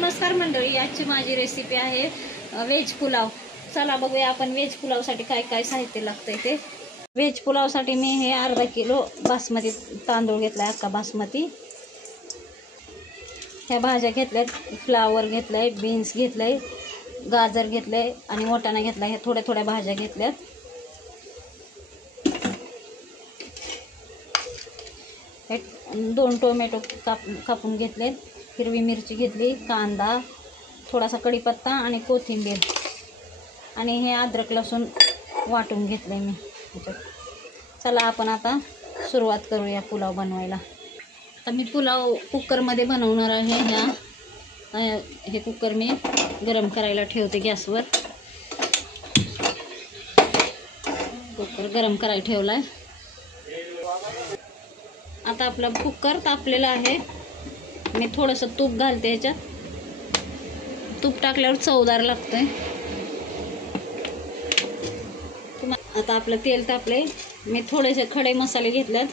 नमस्कार मंडळी, आजची माझी रेसिपी आहे व्हेज पुलाव। चला बघूया आपण व्हेज पुलावसाठी काय काय साहित्य लागतंय ते। व्हेज पुलावसाठी मी हे अर्धा किलो बासमती तांदूळ घेतलाय, अख्खा बासमती। ह्या भाज्या घेतल्यात, फ्लावर घेतलाय, बीन्स घेतलाय, गाजर घेतलाय आणि वाटाणा घेतलाय। ह्या थोड्या थोड्या भाज्या घेतल्यात। हे 2 टोमॅटो कापून घेतलेत, हिरवी मिरची घेतली, कांदा, थोडासा कढीपत्ता आणि कोथिंबीर आणि हे अद्रक लसूण वाटून घेतले मी ह्याच्यात। चला आपण आता सुरुवात करूया पुलाव बनवायला। आता मी पुलाव कुकरमध्ये बनवणार आहे। हे कुकर मी गरम करायला ठेवते गॅसवर। कुकर गरम करायला ठेवलाय। आता आपला कुकर तापलेला आहे। मी थोडंसं तूप घालते ह्याच्यात। तूप टाकल्यावर चवदार लागतंय। आता आपलं तेल तापलंय। मी थोडेसे खडे मसाले घेतलेत।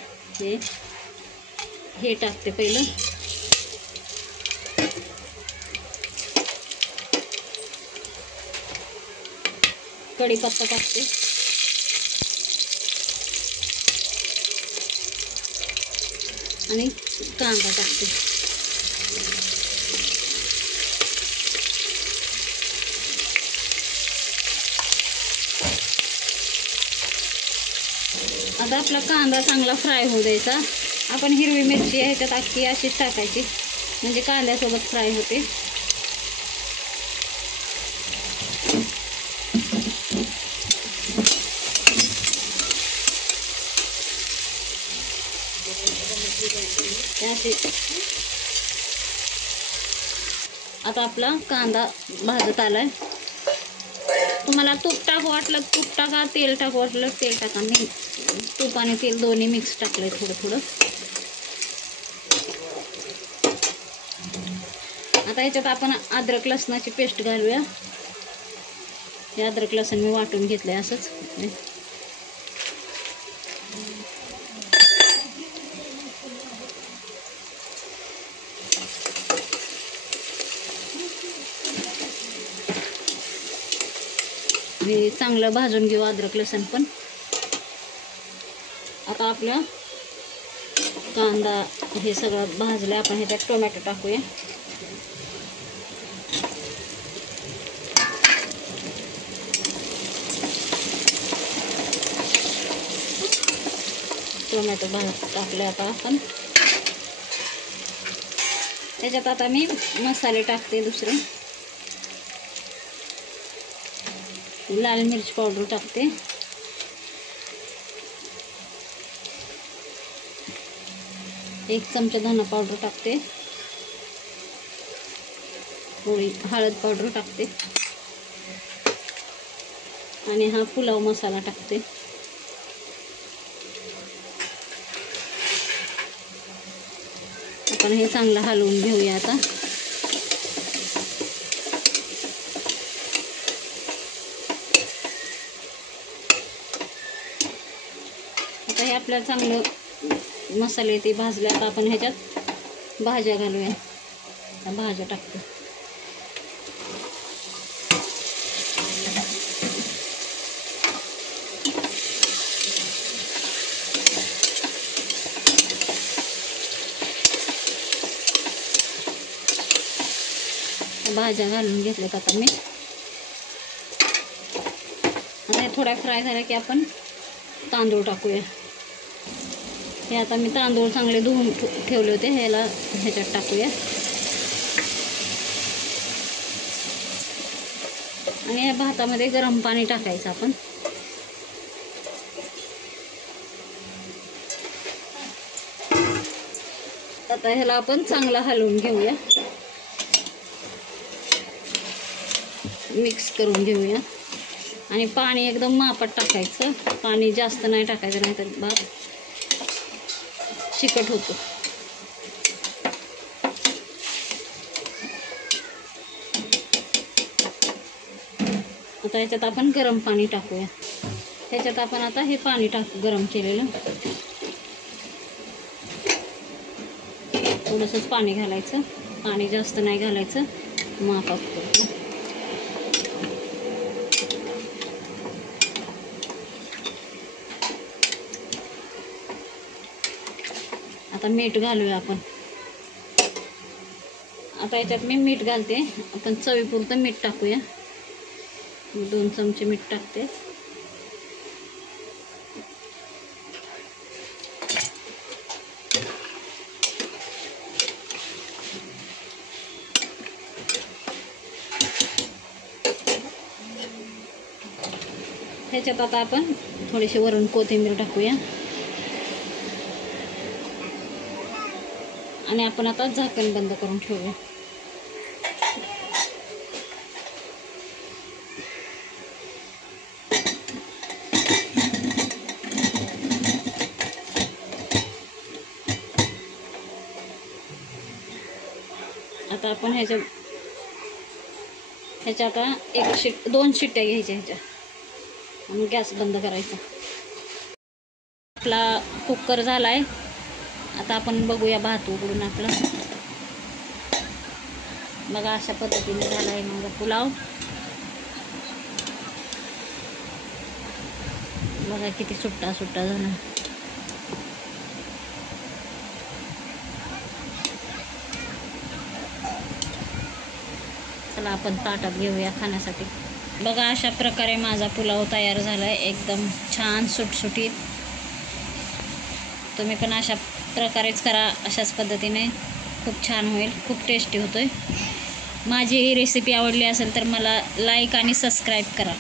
हे टाकते पहिलं। कढीपत्ता टाकते आणि कांदा टाकते। आता आपला कांदा चांगला फ्राय होऊ द्यायचा। आपण हिरवी मिरची ह्याच्यात अख्खी अशीच टाकायची, म्हणजे कांद्यासोबत फ्राय होते। आता आपला कांदा भाजत आलाय। तुम्हाला तूप टाकू वाटलं तूप टाका, तेल टाकू वाटलं तेल टाका। मी तूप आणि तेल दोन्ही मिक्स टाकलंय थोडं थोडं। आता ह्याच्यात आपण अद्रक लसणाची पेस्ट घालूया। हे अद्रक लसूण मी वाटून घेतलंय असंच। हे चांगलं भाजून घेऊ अद्रक लसूण पण। आता आपला कांदा हे सगळं भाजलं। आपण ह्याच्यात टोमॅटो टाकूया। टोमॅटो टाकले। आता आपण त्याच्यात आता मी मसाले टाकते दुसरे। लाल मिर्च पावडर टाकते, एक चमचा धना पावडर टाकते, थोडी हळद पावडर टाकते आणि हा पुलाव मसाला टाकते। आपण हे चांगलं हलवून घेऊया आता। आता हे आपल्याला चांगलं मसाले ते भाजले। आता आपण ह्याच्यात भाज्या घालूया। भाज्या टाकते। भाज्या घालून घेतल्यात आता मी। आता हे थोड्या फ्राय झाल्या की आपण तांदूळ टाकूया। हे आता मी तांदूळ चांगले धुवून ठेवले होते, ह्याच्यात टाकूया। आणि या भातामध्ये गरम पाणी टाकायचं आपण। आता ह्याला आपण चांगला हलवून घेऊया, मिक्स करून घेऊया। आणि पाणी एकदम मापात टाकायचं। पाणी जास्त नाही टाकायचं, नाहीतर भात चिकट होतो। आता ह्याच्यात आपण गरम पाणी टाकूया। ह्याच्यात आपण आता हे पाणी टाकू गरम केलेलं। थोडंसंच पाणी घालायचं, पाणी जास्त नाही घालायचं। मापात करतो. आता मीठ घालूया आपण. आता याच्यात मी मीठ घालते. आपण चवीपुरतं मीठ टाकूया. 2 चमचे मीठ टाकते. ह्याच्यात आता आपण थोडीशी वरून कोथिंबीर टाकूया आणि आपण आता झाकण बंद करून ठेवूया. आता आपण ह्याच्या आता 2 शिट्ट्या घ्यायच्या ह्याच्या आणि गॅस बंद करायचा. आपला कुकर झालाय. आता आपण बघूया भात उघडून आपला. बघा अशा पद्धतीने झाला आहे माझा पुलाव. बघा किती सुट्टा सुट्टा झाला. चला आपण ताटात घेऊया खाण्यासाठी. बघा अशा प्रकारे माझा पुलाव तयार झाला आहे. एकदम छान सुटसुटीत. तुम्ही पण अशा प्रकारेच करा. अशाच पद्धतीने खूप छान होईल. खूप टेस्टी होतोय. माझी ही रेसिपी आवडली असेल तर मला लाईक आणि सबस्क्राईब करा.